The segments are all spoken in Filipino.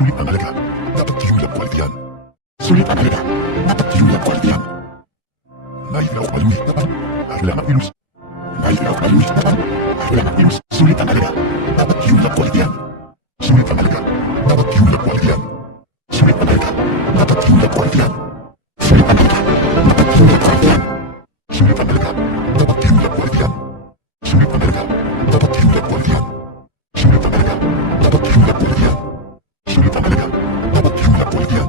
Sulit ang halaga. Dapat kiulap kwalitiyan. Sulit ang halaga. Dapat kiulap kwalitiyan. Nailaw kalimitan. Ahla ng virus. Nailaw kalimitan. Ahla ng virus. Sulit ang halaga. Dapat kiulap kwalitiyan. Sulit ang halaga. Dapat kiulap kwalitiyan. Sulit ang halaga. Dapat kiulap kwalitiyan. Sulit ang halaga. Dapat kiulap kwalitiyan. Sulit ang halaga. Dapat kiulap kwalitiyan. Sulit ang halaga. Dapat kiulap kwalitiyan. Sulit ang halaga. Dapat kiulap kwalitiyan. Sulit ang halaga. Dapat kiulap kwalitiyan.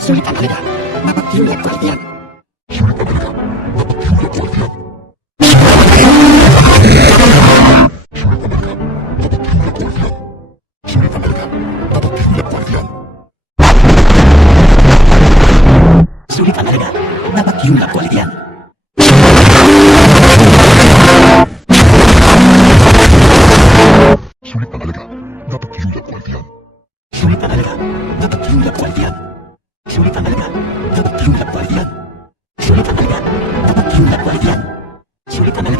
Sulit ang halaga. Dapat kiulap kwalitiyan. Sulit ang halaga. Dapat kiulap kwalitiyan. Sulit ang halaga. Dapat kiulap kwalitiyan. Sulit ang halaga. Dapat kiulap kwalitiyan. Sulit ang halaga. Dapat kiulap kwalitiyan. Sulit ang halaga. Dapat kiulap kwalitiyan. Sulit ang halaga. Dapat kiulap kwalitiyan. Sulit ang halaga. Dapat kiulap kwalitiyan. Sulit ang halaga. Dapat kiulap kwalitiyan. Sulit ang halaga. Dapat kiulap kwalitiyan. Sulit ang halaga.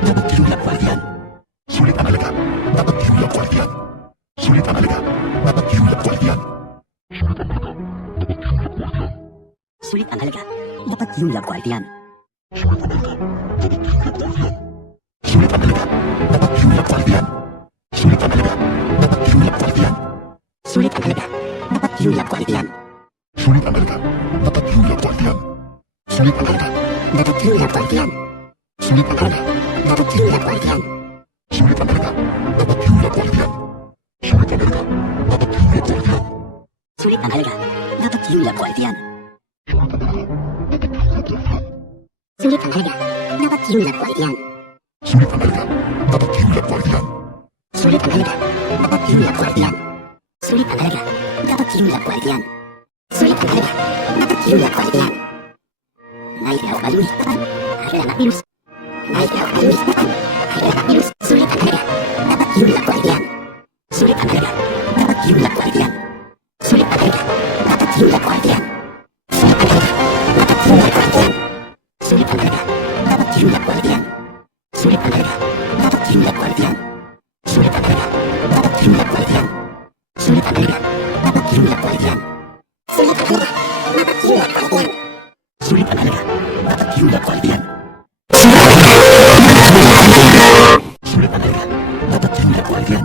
Dapat kiulap kwalitiyan. Sulit ang halaga. Dapat kiulap kwalitiyan. Sulit ang halaga. Dapat kiulap kwalitiyan. Sulit ang halaga. Dapat kiulap kwalitiyan. Sulit ang halaga. Dapat kiulap kwalitiyan. Sulit ang halaga. Dapat kiulap kwalitiyan. Sulit ang halaga. Dapat kiulap kwalitiyan. Sulit ang halaga. Dapat kiulap kwalitiyan. Sulit ang halaga. Dapat kiulap kwalitiyan. Sulit ang halaga. Dapat kiulap kwalitiyan. Sulit ang halaga. Dapat kiulap kwalitiyan. Sulit ang halaga. Dapat kiulap kwalitiyan. Sulit ang halaga. Dapat kiulap kwalitiyan. Sulit ang halaga. Dapat kiulap kwalitiyan. Sulit ang halaga. Dapat kiulap kwalitiyan. Sulit ang halaga. Dapat kiulap kwalitiyan. Nailaw kalimitan. Ahla ng virus. Nailaw kalimitan. Ahla ng virus. Sulit ang halaga. Dapat kiulap kwalitiyan. Sulit ang halaga. Dapat kiulap kwalitiyan. Sulit ang halaga. Dapat kiulap kwalitiyan. Sulit ang halaga. Dapat kiulap kwalitiyan. Sulit ang halaga. Dapat kiulap kwalitiyan. Sulit ang halaga. Dapat kiulap kwalitiyan. Sulit ang halaga. Dapat kiulap kwalitiyan. Sulit ang halaga. Dapat kiulap kwalitiyan. Sulit ang halaga. Dapat kiulap kwalitiyan. Sulit ang halaga. Dapat kiulap kwalitiyan. Sulit ang halaga. Dapat kiulap kwalitiyan.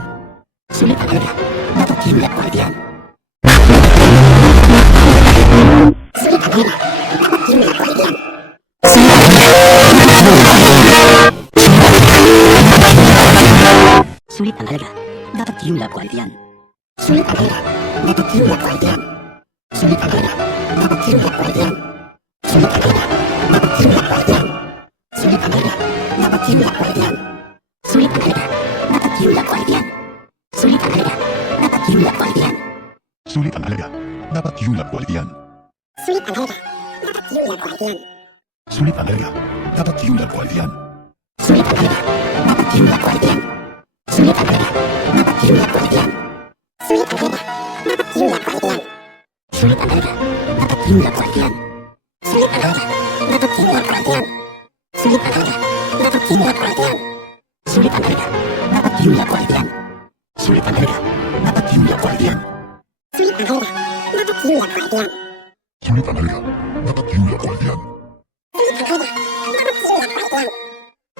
Sulit ang halaga. Dapat kiulap kwalitiyan. Sulit ang halaga. Dapat kiulap kwalitiyan. Sulit ang halaga. Dapat kiulap kwalitiyan. Sulit ang halaga. Dapat kiulap kwalitiyan. Sulit ang halaga. Dapat kiulap kwalitiyan. Sulit ang halaga. Dapat kiulap kwalitiyan. Sulit ang halaga. Dapat kiulap kwalitiyan. Sulit ang halaga. Dapat kiulap kwalitiyan. Sulit ang halaga. Dapat kiulap kwalitiyan. Sulit ang halaga. Dapat kiulap kwalitiyan. Sulit ang halaga. Dapat kiulap kwalitiyan. Sulit ang halaga. Dapat kiulap kwalitiyan. Sulit ang halaga. Dapat kiulap kwalitiyan. Sulit ang halaga. Dapat kiulap kwalitiyan. Sulit ang halaga. Dapat kiulap kwalitiyan. Sulit ang halaga. Dapat kiulap kwalitiyan. Sulit ang halaga. Dapat kiulap kwalitiyan. Sulit ang halaga. Dapat kiulap kwalitiyan. Sulit ang halaga. Dapat kiulap kwalitiyan. Sulit ang halaga. Dapat kiulap kwalitiyan. Sulit ang halaga. Dapat kiulap kwalitiyan. Sulit ang halaga. Dapat kiulap kwalitiyan.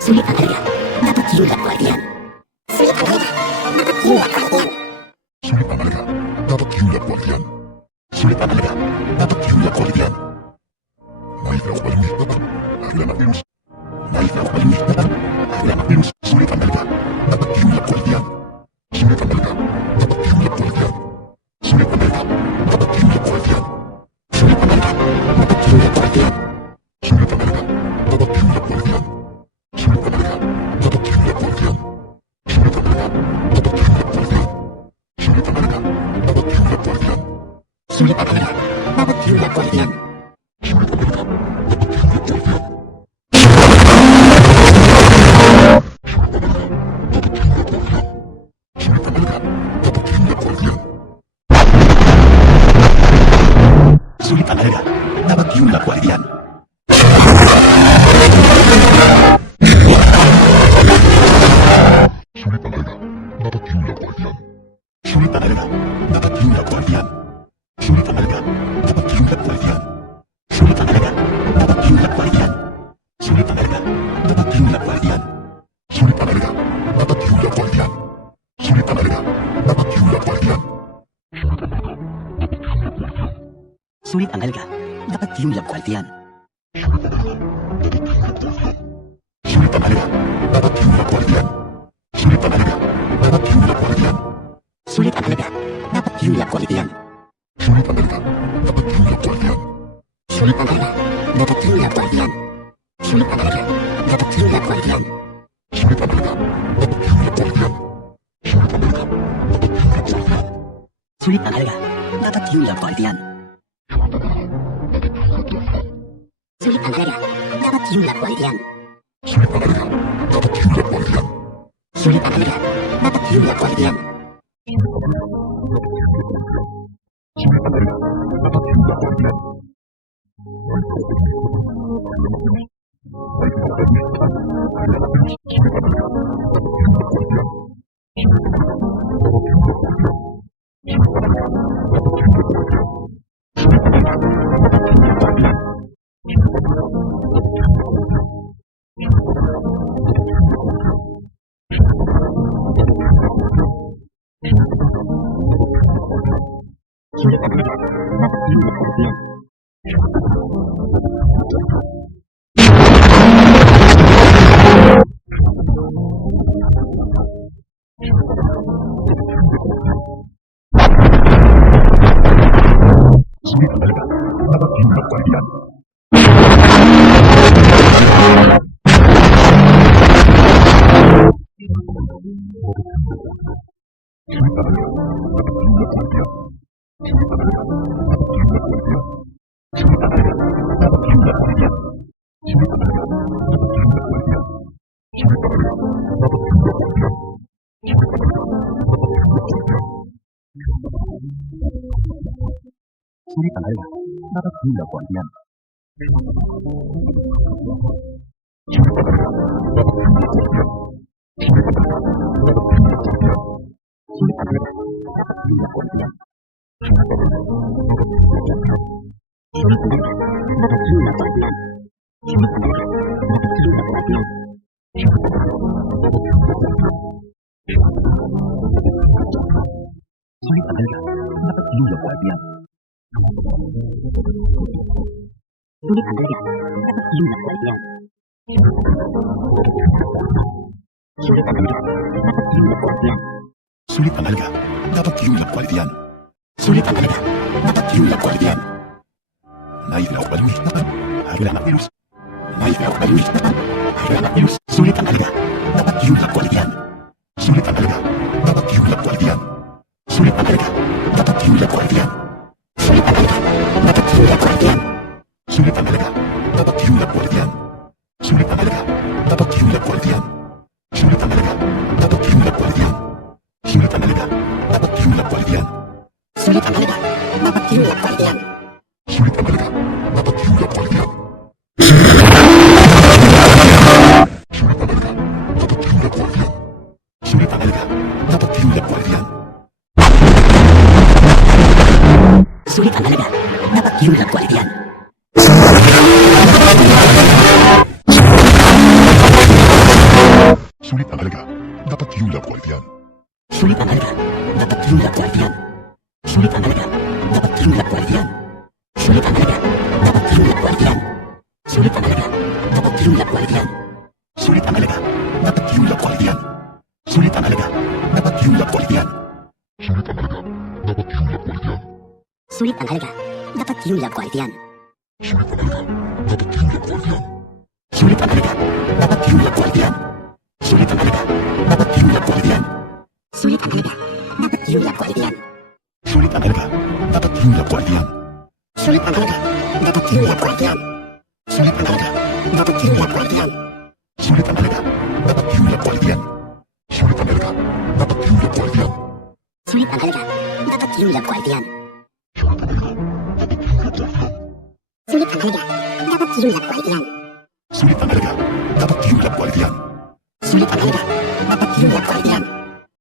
Sulit ang halaga. Dapat kiulap kwalitiyan. Sulit ang halaga. Dapat kiulap kwalitiyan. Sulit ang halaga. Dapat kiulap kwalitiyan. Sulit ang halaga. Dapat kiulap kwalitiyan. Nailaw kalimitan. Ahla ng virus. Nailaw kalimitan. Ahla ng virus. Sulit ang halaga. Dapat kiulap kwalitiyan. Sulit ang halaga. Dapat kiulap kwalitiyan. Sulit ang halaga. Dapat kiulap kwalitiyan. Sulit ang halaga. Dapat kiulap kwalitiyan. Sulit ang halaga. Dapat kiulap kwalitiyan. Sulit ang halaga. Dapat kiulap kwalitiyan. Sulit ang halaga. Dapat kiulap kwalitiyan. Sulit ang halaga. Dapat kiulap kwalitiyan. Sulit ang halaga. Dapat kiulap kwalitiyan. Sulit ang halaga. Dapat kiulap kwalitiyan. Sulit ang halaga. Dapat kiulap kwalitiyan. Sulit ang halaga. Dapat kiulap kwalitiyan. Sulit ang halaga. Dapat kiulap kwalitiyan. Sulit ang halaga. Dapat kiulap kwalitiyan. guardián. Sulit ang alaga. Dapat kinulat guardián. Sulit ang alaga. Dapat kinulat guardián. Sulit ang alaga. Dapat kinulat guardián. Sulit ang alaga. Dapat kinulat guardián. Sulit ang alaga. Dapat kinulat guardián. Sulit ang alaga. Dapat kinulat guardián. Sulit ang alaga. Dapat kinulat guardián. Sulit ang alaga. Dapat kinulat guardián. Sulit ang alaga. Dapat kinulat guardián. Sulit ang alaga. Dapat kinulat guardián. Sulit ang alaga. Dapat kinulat guardián. Sulit ang alaga. Dapat kinulat guardián. Sulit ang alaga. Dapat kinulat guardián. Sulit ang alaga. Dapat kinulat guardián. Sulit ang alaga. Dapat kinulat guardián. Sulit ang alaga. Dapat kinulat guardián. Sulit ang alaga. Dapat kinulat guardián. Sulit ang alaga. Dapat kinulat guardián. Sulit ang alaga. Dapat kinulat guardián. Sulit ang alaga. Dapat kinulat guardián. Sulit ang alaga. Dapat kinulat guardián. Sulit ang alaga. Dapat kinulat guardián. Sulit ang alaga. Dapat kinulat guardián. Sulit ang alaga. Dapat kinulat guardián. Sulit ang alaga. Dapat kinulat guardián. Sulit ang alaga. Dapat kinulat guardián. Sulit ang alaga. Dapat kinulat guardián. Sulit ang alaga. Dapat kinulat guardián. Sulit ang alaga. Dapat kinulat guardián. Sulit ang alaga. Dapat kinulat guardián. Sulit ang alaga. Dapat kinulat guardián. Sulit ang alaga. Dapat kinulat guardián. Nais na ako balui. Harila na virus. Nais na ako balui. Harila na virus. Sulit ang alaga. Dapat kinulat guardián. Sulit ang alaga. Dapat kinulat guardián. Sulit ang alaga. Dapat kinulat guardián. Sulit ang alaga. Dapat kinulat guardián. Sulit ang alaga. Dapat kinulat guardián. Sulit ang alaga. Dapat kinulat guardián. Sulit ang alaga. Dapat kinulat guardián. Sulit ang alaga. Dapat kinulat guardián. Sulit ang alaga. Dapat kinulat guardián. Sulit ang alaga. Dapat kinulat guardián. Sulit ang alaga. Dapat kinulat guardián. Sulit ang alaga. Dapat kinulat guardián. Sulit ang alaga. Dapat kinulat guardián. Sulit ang alaga. Dapat kinulat guardián. Sulit ang alaga. Dapat kinulat guardián. Sulit ang alaga. Dapat kinulat guardián. Sulit ang alaga. Dapat kinulat guardián. Sulit ang alaga. Dapat kinulat guardián. Sulit ang alaga. Dapat kinulat guardián. Sulit ang alaga. Dapat kinulat guardián. Sulit ang alaga. Dapat kinulat guardián. Sulit ang alaga. Dapat kinulat guardián. Sulit ang alaga. Dapat kinulat guardián. Sulit ang alaga. Dapat kinulat guardián. Sulit ang alaga. Dapat kinulat guardián. Sulit ang alaga. Dapat kinulat guardián. Sulit ang alaga. Dapat kinulat guardián. Sulit ang alaga. Dapat kinulat guardián. Sulit ang alaga. Dapat kinulat guardián. Sulit ang alaga. Dapat kinulat guardián. Sulit ang alaga. Dapat kinulat guardián. Sulit ang alaga. Dapat kinulat guardián. Sulit ang alaga. Dapat kinulat guardián. Sulit ang alaga. Dapat kinulat guardián. Sulit ang alaga.